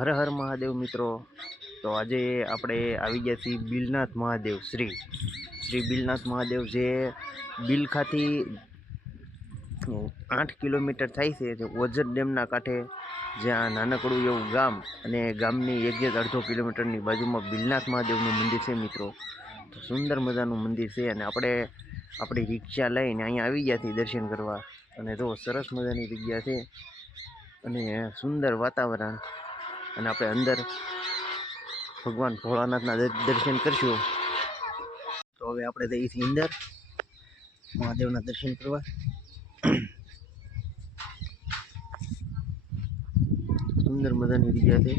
હર હર મહાદેવ મિત્રો। તો આજે આપણે આવી ગયા છીએ બિલનાથ મહાદેવ શ્રી બિલનાથ મહાદેવ જે બિલખાથી 8 કિલોમીટર થાય છે। જે ઓજત ડેમના કાંઠે જ્યાં નાનકડું એવું ગામ અને ગામની 1-1.5 કિલોમીટરની બાજુમાં બિલનાથ મહાદેવનું મંદિર છે મિત્રો। તો સુંદર મજાનું મંદિર છે અને આપણે આપણી રિક્ષા લઈને અહીંયા આવી ગયા છીએ દર્શન કરવા। અને તો સરસ મજાની જગ્યા છે અને સુંદર વાતાવરણ। અને આપણે અંદર ભગવાન ભોળાનાથના દર્શન કરશું। તો હવે આપણે જઈએ છીએ અંદર મહાદેવના દર્શન કરવા। સુંદર મજાની જગ્યા છે,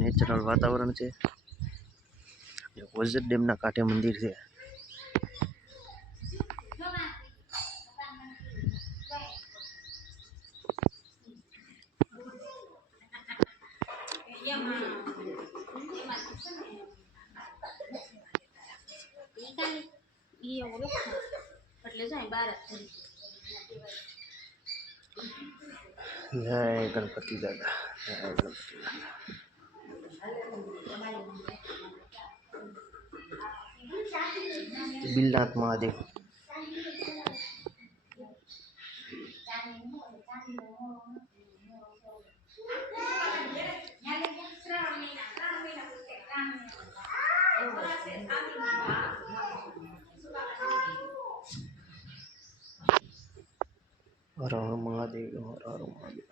નેચરલ વાતાવરણ છે। ઓજત ડેમના કાંઠે મંદિર છે। જય ગણપતિ દાદા, જય ગણપતિ દાદા। બિલનાથ મહાદેવ હર હર મહાદેવ, હર હર મહાદેવ।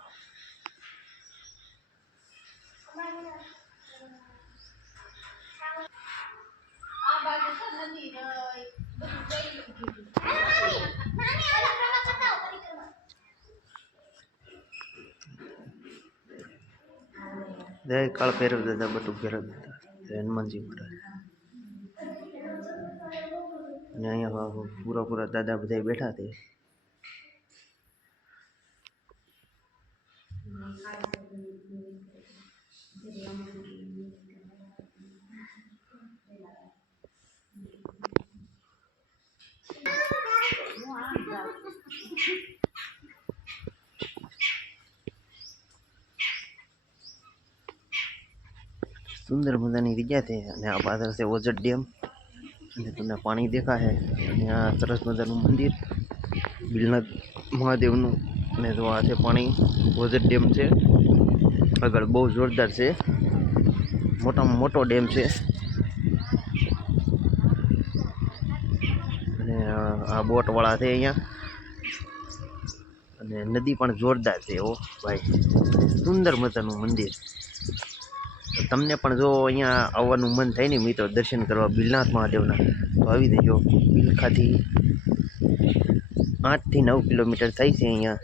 જય કાળ ભૈરવ દાદા, બટુક ભૈરવ દાદા, જય હનુમાનજી મહારાજ। અને અહીંયા પૂરા દાદા બધા બેઠા છે। સુંદર મજાની જગ્યા છે અને આ પાછળ છે ઓજત ડેમ અને તમને પાણી દેખાશે। અને આ સરસ મજાનું મંદિર બિલનાથ મહાદેવનું। અને જો આ છે પાણી, ઓજત ડેમ છે આગળ, બહુ જોરદાર છે, મોટામાં મોટો ડેમ છે। અને આ બોટવાળા છે અહીંયા, અને નદી પણ જોરદાર છે ઓ ભાઈ, સુંદર મજાનું મંદિર। તમને પણ જો અહીંયા આવવાનું મન થાય ને મિત્રો દર્શન કરવા બિલનાથ મહાદેવના, તો આવી દેજો। બિલખાથી 8 થી 9 કિલોમીટર થાય છે અહીંયા।